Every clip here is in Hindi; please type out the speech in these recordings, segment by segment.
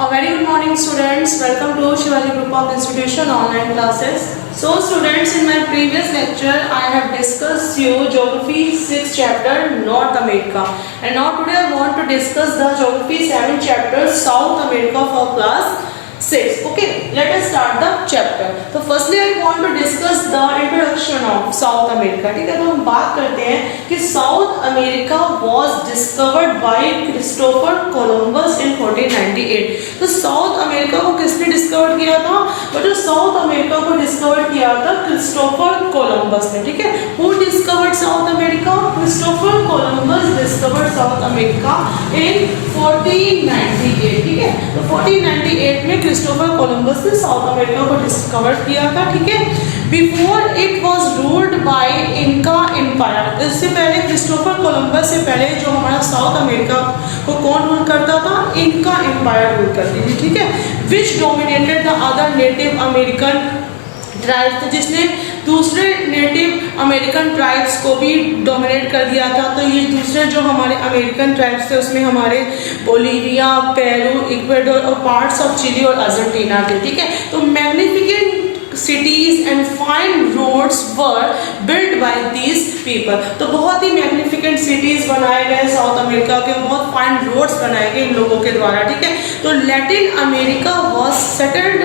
A very good morning students, welcome to Shivaji Group of Institution online classes. So students, in my previous lecture I have discussed you geography 6 chapter North America, and now today I want to discuss the geography 7 chapter South America for class 6. Okay, let us start the chapter. So firstly I want to discuss the introduction of South America. ठीक है, तो हम बात करते हैं कि South America was discovered by Christopher Columbus in 1498. तो साउथ अमेरिका को किसने डिस्कवर किया था? और जो साउथ अमेरिका को डिस्कवर किया था क्रिस्टोफर कोलंबस ने. ठीक है, who discovered South America? Christopher Columbus discovered South America in 1498. ठीक है, तो 1498 में क्रिस्टोफर कोलंबस ने साउथ अमेरिका को डिस्कवर किया था. ठीक है, before it was ruled by Inca empire. इससे पहले क्रिस्टोफर कोलंबस से पहले जो हमारा साउथ अमेरिका को कौन रूल करता था? इनका एम्पायर रूल करती थी. ठीक है, which dominated the other native American tribes, जिसने दूसरे नेटिव अमेरिकन ट्राइब्स को भी डोमिनेट कर दिया था. तो ये दूसरे जो हमारे अमेरिकन ट्राइब्स थे उसमें हमारे बोलिविया, पेरू, इक्वेडोर और पार्ट्स ऑफ चिली और अर्जेंटीना थे. ठीक है, तो magnificent cities and fine roads were built by these people. तो बहुत ही मैग्निफिकेंट सिटीज बनाए गए साउथ अमेरिका के, बहुत फाइन रोड्स बनाए गए इन लोगों के द्वारा. ठीक है, तो Latin America was settled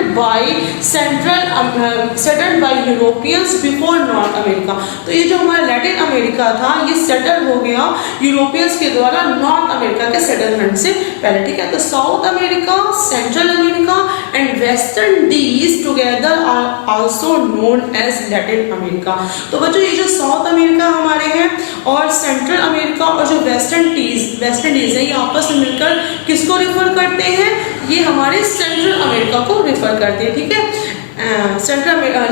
by Europeans before north America. तो ये जो हमारा लैटिन अमेरिका था ये सेटल हो गया यूरोपियंस के द्वारा नॉर्थ अमेरिका के सेटलमेंट से पहले. ठीक है, तो South America, central America and western Indies together are also known as Latin America. तो बच्चों ये जो साउथ अमेरिका हमारे हैं और सेंट्रल अमेरिका और जो वेस्टर्न इंडीज है ये आपस में मिलकर किसको रिफर करते हैं? ये हमारे सेंट्रल अमेरिका को रिफर करते हैं. ठीक है,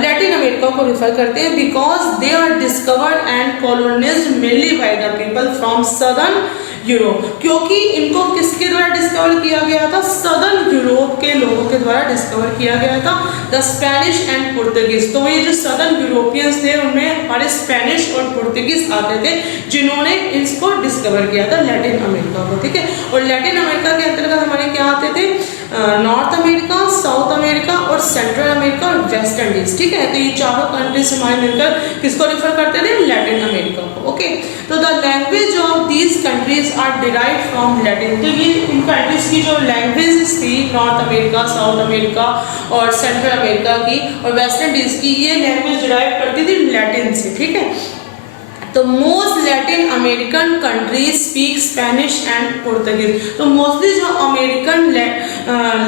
लैटिन अमेरिका को रिफर करते हैं because they are discovered and colonised mainly by the people from southern Europe. क्योंकि इनको किसके द्वारा डिस्कवर किया गया था? सदर्न यूरोप के लोगों के द्वारा डिस्कवर किया गया था, द स्पेनिश एंड पुर्तगीज. तो ये जो सदर्न यूरोपियंस थे उनमें हमारे स्पेनिश और पुर्तगीज आते थे जिन्होंने इसको डिस्कवर किया था लैटिन अमेरिका को. ठीक है, और लैटिन अमेरिका के अंतर्गत हमारे क्या आते थे? नॉर्थ अमेरिका, साउथ अमेरिका और सेंट्रल अमेरिका और वेस्ट इंडीज. ठीक है, तो ये चारों कंट्रीज हमारे मिलकर किसको रिफर करते थे? लैटिन अमेरिका को. ओके, तो the language of these countries are derive from Latin. तो ये इन कंट्रीज की जो लैंग्वेजेस थी नॉर्थ अमेरिका, साउथ अमेरिका और सेंट्रल अमेरिका की और वेस्ट इंडीज की, ये लैंग्वेज डिराइव करती थी लैटिन से. ठीक है, तो most Latin American countries speak Spanish and Portuguese. तो मोस्टली जो अमेरिकन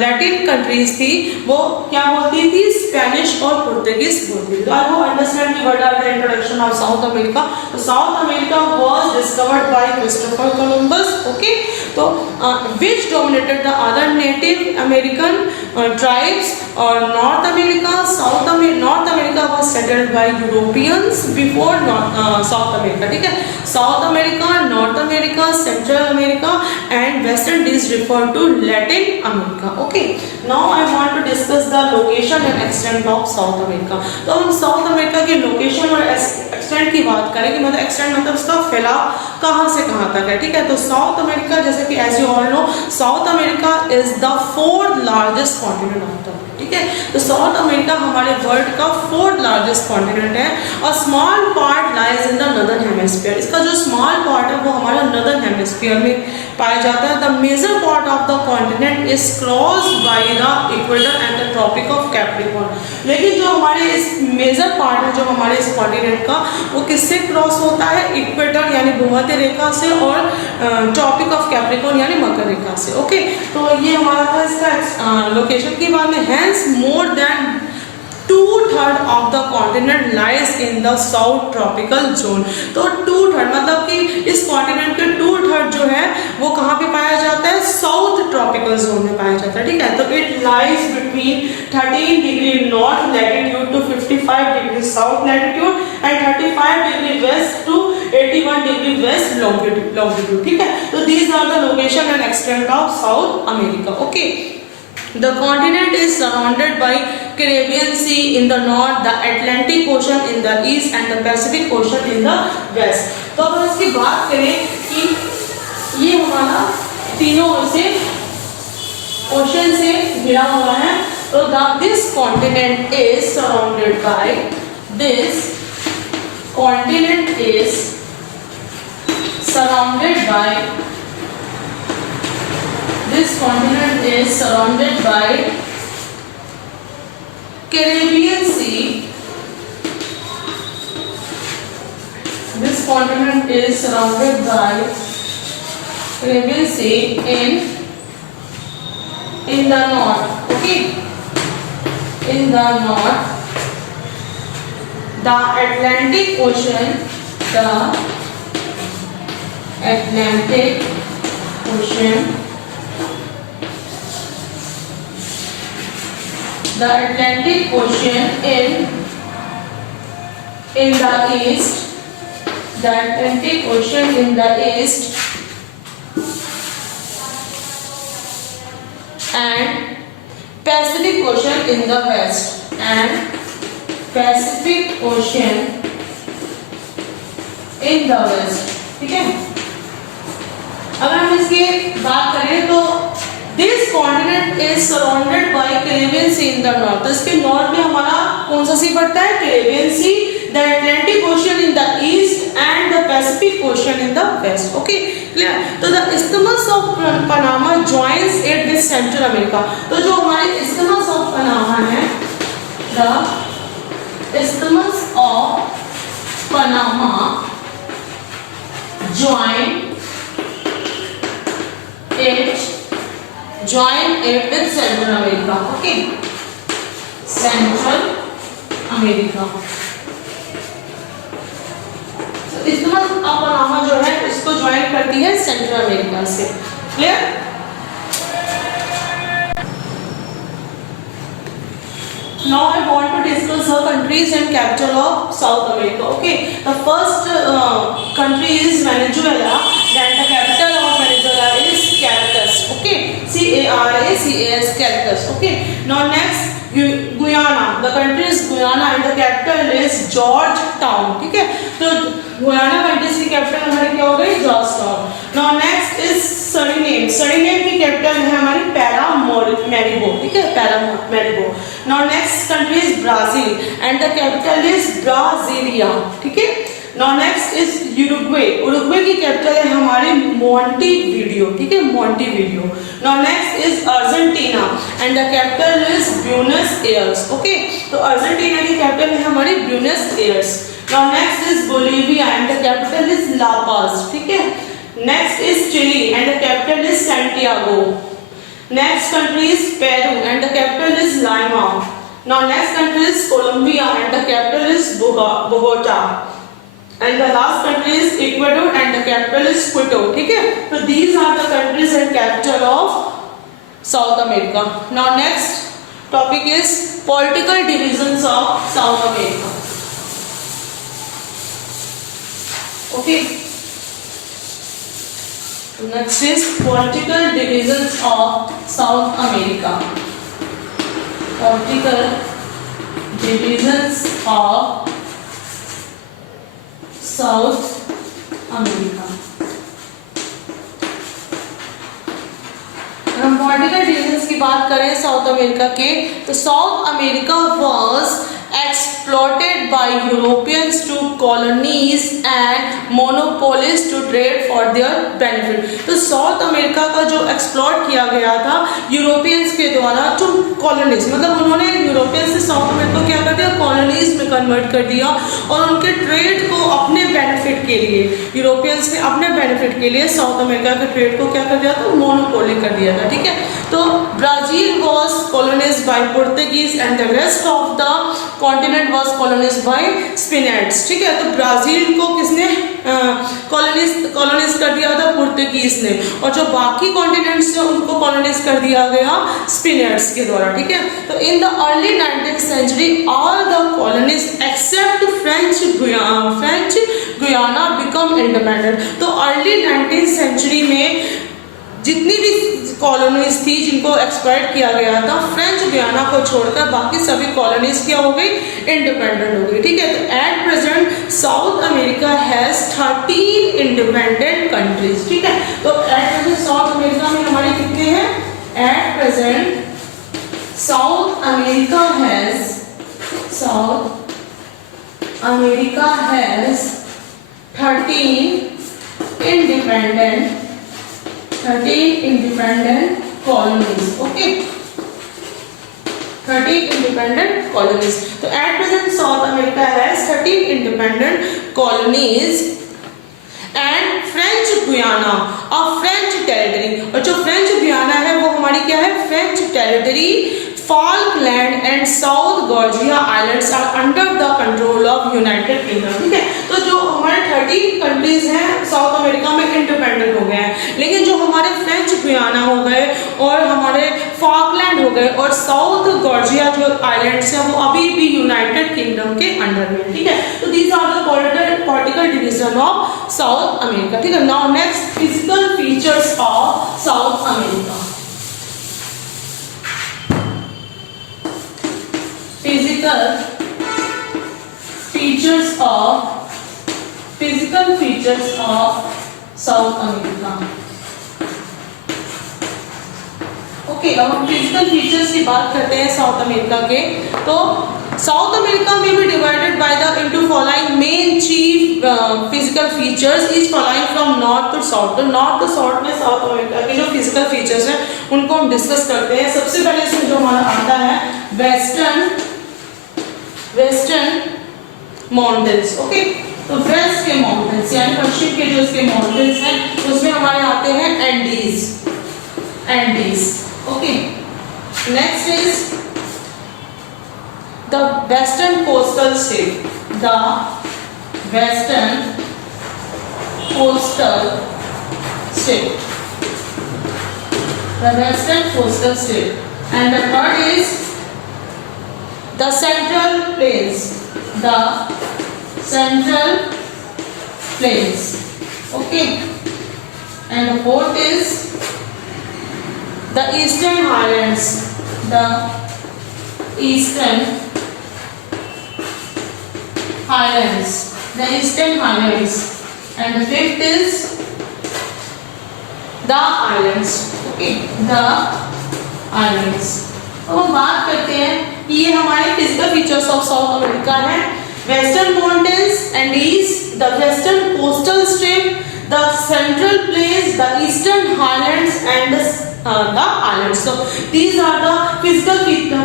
लैटिन कंट्रीज थी वो क्या बोलती थी? स्पेनिश और पुर्तगीज बोलती थी. तो I hope understand what are the introduction of South America. तो South America was discovered by Christopher Columbus. Okay, तो which dominated the other native American tribes और North America, North America was settled by Europeans before South America. ठीक है, South America, North America, central America and West Indies refer to Latin America. Okay, now I want to discuss the location and extent of South America. तो हम साउथ अमेरिका की लोकेशन और एक्सटेंट की बात करें कि मतलब एक्सटेंट मतलब उसका फैलाव कहाँ से कहाँ तक है. ठीक है, तो साउथ अमेरिका जैसे कि as you all know South America is the 4th largest continent of the world. ठीक है, तो साउथ अमेरिका हमारे वर्ल्ड का 4th लार्जेस्ट कॉन्टिनेंट है और small part lies in the northern hemisphere. इसका जो स्मॉल पार्ट है वो हमारा नदर्न हेमिस्फीयर में पाया जाता है. The major part of the continent is crossed by the equator and the tropic of Capricorn. लेकिन जो हमारे इस मेजर पार्ट है जो हमारे इस कॉन्टिनेंट का वो किससे क्रॉस होता है? इक्वेटर यानी भूमध्य रेखा से और ट्रॉपिक ऑफ कैप्रिकॉर्न यानी मकर रेखा से. ओके, तो ये हमारा था इसका लोकेशन की बात में. Hence more than 2/3 of the continent lies in the south tropical zone. तो 2/3 मतलब कि इस कॉन्टिनेंट के 2/3 जो है वो कहाँ पे पाया जाता है? साउथ ट्रॉपिकल जोन में पाया जाता है. ठीक है, तो it lies between 13 degree north latitude to 55 degree south latitude and 35 degree west to 81 degree west longitude. ठीक है, तो these are the location and extent of South America. Okay, the continent is surrounded by Caribbean Sea in the north, the Atlantic Ocean in the east and the Pacific Ocean in the west. तो अब इसकी बात करें कि ये हमारा तीनों से ओशन से घिरा हुआ है। तो this continent is surrounded by, this continent is surrounded by, this continent is surrounded by Caribbean sea, this continent is surrounded by Caribbean Sea in the north, okay, in the north, the Atlantic Ocean, the Atlantic Ocean, the Atlantic Ocean in the east, the Atlantic Ocean in the east and Pacific Ocean in the west, and Pacific Ocean in the west, ठीक है। अगर हम इसकी बात करें तो this continent is surrounded by Caribbean sea in the north, तो इसके नॉर्थ में हमारा कौन सा सी पड़ता है, Caribbean sea, the Atlantic ocean in the east and the Pacific ocean in the west, okay clear. तो the isthmus of Panama joins it with Central America, तो जो हमारे इस्थमस ऑफ पनामा है, the isthmus of Panama join it with Central America, okay, Central America। तो इस्थमस ऑफ पनामा जो है इसको ज्वाइन करती है सेंट्रल अमेरिका से, clear. Now I want to discuss the countries and capital of South America, okay। The first country is Venezuela, then the capital of Venezuela is Caracas, okay, Caracas, Caracas, okay। Now next Guyana, the country is Guyana and the capital is Georgetown, ठीक है। तो गुयाना कंट्री की कैपिटल हमारी क्या हो गई, Georgetown. Now next is Suriname, Suriname की कैपिटल है हमारी पैरामैरिबो, ठीक है, Paramaribo. Now next country is Brazil and the capital is Brasilia, ठीक है। Now next is Uruguay, Uruguay की कैपिटल है हमारी मोंटेविडियो, ठीक है, Montevideo. Now next is Argentina and the capital is Buenos Aires, okay. तो अर्जेंटीना की कैपिटल है हमारी Buenos Aires. Now next is Bolivia and the capital is La Paz, ठीक है। Next is Chile and the capital is Santiago. Next country is Peru and the capital is Lima. Now next country is Colombia and the capital is Bogota. And the last country is Ecuador and the capital is Quito, ठीक है। So these are the countries and capital of South America. Now next topic is political divisions of South America. Okay. Next is political divisions of South America. Political divisions of South America. हम पॉलिटिकल डिविजन्स की बात करें साउथ अमेरिका के, तो South America was exploited by Europeans to colonies and monopolies to trade for their benefit। तो साउथ अमेरिका का जो एक्सप्लॉइट किया गया था यूरोपियंस के द्वारा टू कॉलोनीज, मतलब उन्होंने यूरोपियंस से साउथ अमेरिका को क्या कर दिया, कॉलोनीज में कन्वर्ट कर दिया और उनके ट्रेड को अपने बेनिफिट के लिए, यूरोपियंस ने अपने बेनिफिट के लिए साउथ अमेरिका के ट्रेड को क्या कर दिया था, मोनोपोली कर दिया था, ठीक है। तो Brazil was colonised by Portuguese and the rest of the continent was colonised by Spaniards, ठीक है। तो ब्राजील को किसने कॉलोनाइज कर दिया था, पोर्तुगीज ने, और जो बाकी कॉन्टिनेंट्स थे उनको कॉलोनाइज कर दिया गया स्पेनियर्ड्स के द्वारा, ठीक है। तो in the early 19th century all the colonies except French Guiana become independent. तो अर्ली 19th सेंचुरी में जितनी भी कॉलोनीज थी जिनको एक्सप्लॉइट किया गया था, फ्रेंच गुयाना को छोड़कर बाकी सभी कॉलोनीज क्या हो गई, इंडिपेंडेंट हो गई, ठीक है। तो at present south America has 13 independent countries, ठीक है। तो एट प्रेजेंट साउथ अमेरिका में हमारे कितने हैं, At present, South America has 13 independent colonies. Okay, 13 independent colonies. तो at present South America has 13 independent colonies and French Guiana, a French territory. और जो फ्रेंच गुयाना है वो हमारी क्या है? French territory. Falkland and South Georgia Islands are under the control of United Kingdom. ठीक है, तो जो हमारे 13 कंट्रीज हैं साउथ अमेरिका में इंडिपेंडेंट हो गए हैं, लेकिन जो हमारे फ्रेंच गुयाना हो गए और हमारे फॉकलैंड हो गए और साउथ जॉर्जिया जो आइलैंड्स हैं वो अभी भी यूनाइटेड किंगडम के अंडर में. ठीक है, तो these are the political division of South America. ठीक है, now next physical features of South America. Physical features of South America. Okay, अब हम फिजिकल फीचर्स की बात करते हैं साउथ अमेरिका के. तो साउथ अमेरिका में भी divided by the into following main chief physical features is following from north to south. तो नॉर्थ टू साउथ में साउथ अमेरिका के जो फिजिकल फीचर्स हैं उनको हम डिस्कस करते हैं. सबसे पहले इसमें जो हमारा आता है वेस्टर्न माउंटेन्स. ओके, तो वेस्ट के माउंटेन्स यानी पश्चिम के जो इसके माउंटेन्स हैं उसमें हमारे आते हैं Andes. Okay, next is the western coastal state. And the third is the central plains. Okay, and the fourth is the eastern highlands. And the fifth is the islands. Okay, the islands. अब हम बात करते हैं कि ये हमारे physical features of South America हैं. Western mountains, Andes, the western coastal strip, the central plains, the eastern highlands and the islands. So these are the physical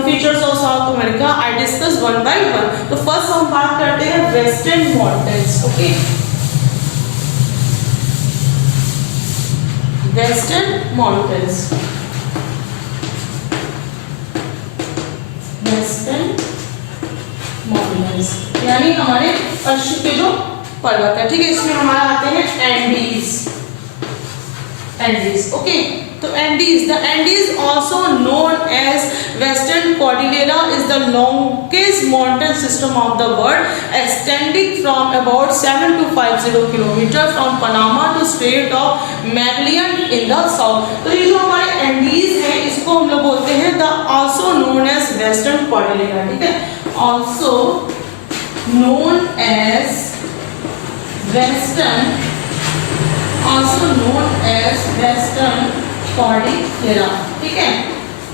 features of South America. I discuss one by one. तो first हम बात करते हैं western mountains. Okay, western mountains यानी हमारे पश्चिम के जो पर्वत है. ठीक है, इसमें हमारा आते हैं एंडीज. ओके, तो the Andes also known as Western Cordillera is the longest mountain system of the world, extending from about 7250 km from Panama to Strait of Magellan in the south. तो ये जो हमारे एंडीज है इसको हम लोग बोलते हैं the also known as Western Cordillera. ठीक है, also known as Western Cordillera. ठीक है,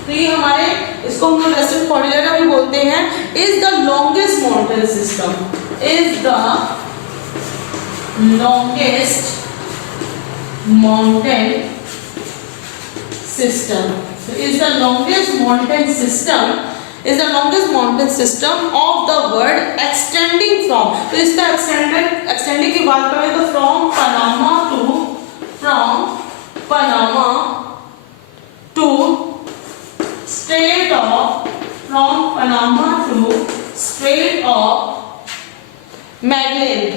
तो ये हमारे इसको हम लोग वेस्टर्न कॉर्डिलेरा भी बोलते हैं. Is the longest mountain system. Is the longest mountain system of the world, extending from. तो इसका extending की बात करें तो from Panama to Strait of Magellan.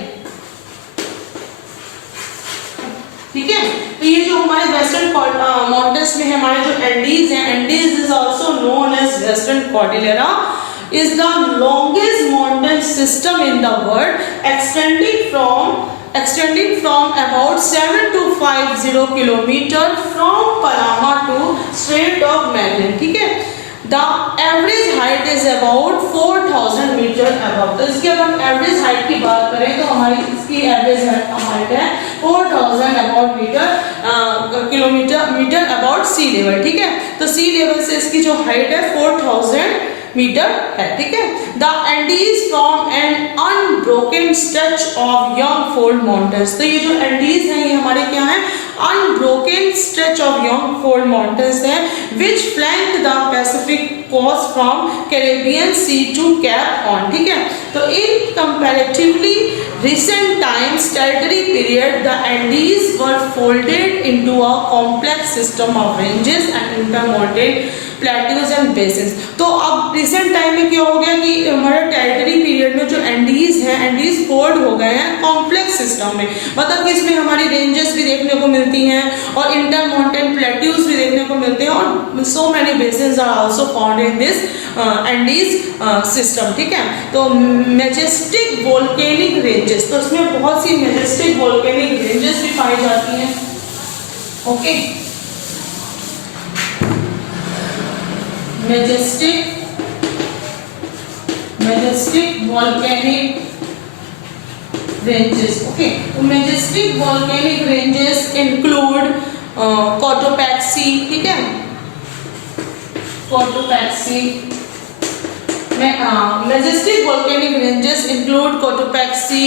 ठीक है, तो ये जो हमारे वेस्टर्न माउंटेन्स में हमारे जो एंडीज हैं, Andes is also known as western cordillera, is the longest mountain system in the world, extending from about 7250 km from Panama to Strait of Magellan. ठीक है, the average height is about 4000 meter above. तो इसके अगर हम एवरेज हाइट की बात करें तो हमारी इसकी एवरेज हाइट है 4000 about metre above sea level, ठीक है। तो सी लेवल से इसकी जो हाइट है 4000 मीटर है, ठीक है। The Andes from an unbroken stretch of young fold mountains. तो ये जो एंडीज हैं ये हमारे क्या है, unbroken stretch of young fold mountains है which flank the Pacific coast from Caribbean sea to Cape Horn, ठीक है। तो in comparatively recent times territory period the Andes were folded into a complex system of ranges and intermountain plateaus and basins। तो अब रिसेंट टाइम में क्या हो गया कि हमारे टेरिटरी पीरियड में जो एंडीज हैं, एंडीज फोल्ड हो गए हैं कॉम्प्लेक्स सिस्टम में, मतलब कि इसमें हमारी रेंजेस भी देखने को मिलती हैं और इंटर माउंटेन प्लेट्यूज भी देखने को मिलते हैं और so many basins are also found in this Andes system, ठीक है। तो मैजेस्टिक वोल्केनिक रेंजेस, तो इसमें बहुत सी मैजेस्टिक वोल्केनिक रेंजेस भी पाई जाती हैं, okay. Majestic volcanic ranges, okay. तो majestic volcanic ranges include Cotopaxi, ठीक है, Cotopaxi majestic volcanic ranges include Cotopaxi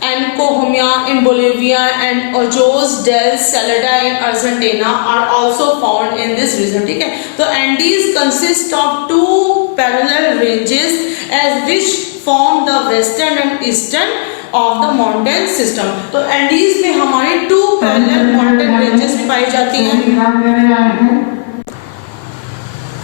Encomium in Bolivia and Ojos del Salada in Argentina are also found in this region, ठीक है। तो Andes consist of two parallel ranges as which form the western and eastern of the mountain system। तो Andes में हमारे two parallel mountain ranges भी पाई जाती हैं।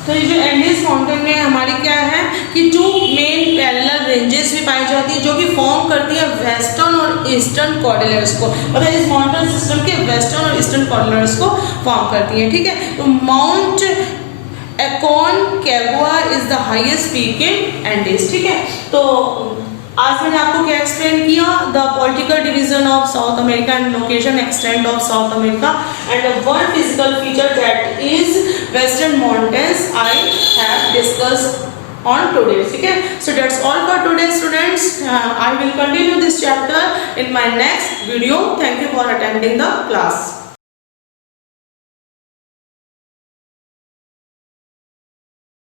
तो ये जो एंडीज माउंटेन में हमारी क्या है कि टू मेन पैरेलल रेंजेस भी पाई जाती है जो कि फॉर्म करती है वेस्टर्न और ईस्टर्न कॉर्डिलेट्स को, मतलब इस माउंटेन सिस्टम के वेस्टर्न और ईस्टर्न कॉर्डिलेट्स को फॉर्म करती है, ठीक है। तो Mount Aconcagua is the highest peak in Andes, ठीक है। तो आज मैंने आपको क्या एक्सप्लेन किया, the political division of South America and location extent of South America and one physical feature that is western mountains I have discussed on today, ठीक है। So that's all for today students. I will continue this chapter in my next video. Thank you for attending the class.